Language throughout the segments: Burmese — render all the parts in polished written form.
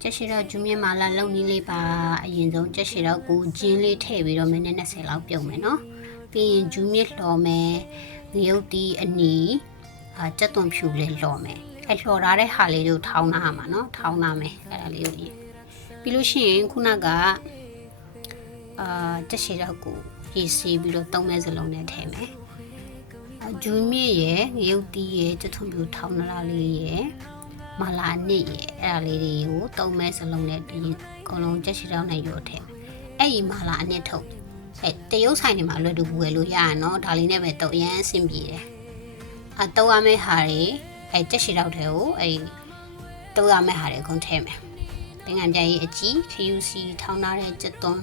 ချက်ရှိတော့ဂျူးမြင့်မာလာလုံနီးလေးပါအရင်ဆုံးချက်ရှိတော့ကိုဂျင်းလေးထည့်ပြီးတော့မိနစ်20လောက်ပြုတ်မယ်နော်ပြီးရင်ဂျူးမြင့်လှော်မယ်ငရုတ်တီအနီကြက်သွန်ဖြူလေးလှော်မယ်လှော်ထားတဲ့ဟာလေးတို့ထောင်းထားမှာနော်ထောင်းထားမယ်အဲ့ဒါလေးကိုပြီးလို့ရှိရင်ခုနကချက်ရှိတော့ကိုရေစီးပြီးတော့သုံးမဲ့စလုံးနဲ့ထည့်မယ်ဂျူးမြင့်ရဲ့ငရုတ်တီရဲ့ကြက်သွန်ဖြူထောင်းထားလေးရဲ့မလာနစ်ရဲ့အဲ့ဒါလေးတွေကိုသုံးမဲ့စလုံးနဲ့ဒီအကုန်လုံးချက်ရှိတော့နဲ့ရောထည့်အဲ့ဒီမလာအနစ်ထုတ်တရုတ်ဆိုင်တွေမှာလွယ်တူဝယ်လို့ရရနော်ဒါလေးနဲ့ပဲတော့အရင်အဆင်ပြေတယ်တော့ရမယ့်ဟာတွေချက်ရှိတော့တဲ့ကိုတော့ရမယ့်ဟာတွေအကုန်ထည့်မယ်ပင်ငံပြရေးအကြီး KUC ထောင်းထားတဲ့ကြက်သွန်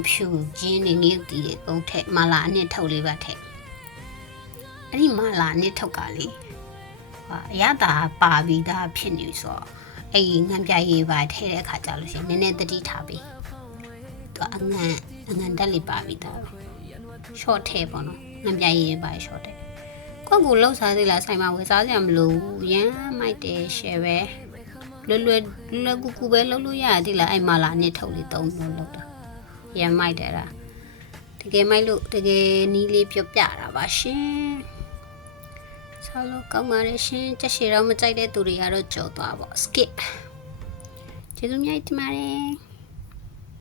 အဖြူဂျင်းနေငရုတ်တီတွေအကုန်ထည့်မလာအနစ်ထုတ်လေးပါထည့်အဲ့ဒီမလာအနစ်ထုတ်ကလေးအရသာပါပြီးသားဖြစ်နေဆိုတော့ငံပြရေးပါထည့်တဲ့အခါကျလို့ရှိရင်နည်းနည်းတတိထားပြီးသူအငံတက်လေးပါပြီးသား short ထည့်ပေါ့နော်ငံပြရေးပါ short ထည့်ကိုယ့်ကိုလှုပ်စားသေးလားဆိုင်မှာဝယ်စားစရာမလိုရမ်းမိုက်တယ် share ပဲလွယ်ကူပဲလှုပ်လို့ရသေးလားအဲ့မှာလာနှစ်ထုတ်လေးသုံးလို့လှုပ်တာရမ်းမိုက်တယ်လားတကယ်မိုက်လို့တကယ်နီးလေးပြောပြတာပါရှင်ဆောလို့ကောင်းပါတယ်ရှင်ချက်ရှိတော့မကြိုက်တဲ့သူတွေကတော့ကြော်သွားပေါ့ skip ကျေးဇူးများတင်ပါတယ်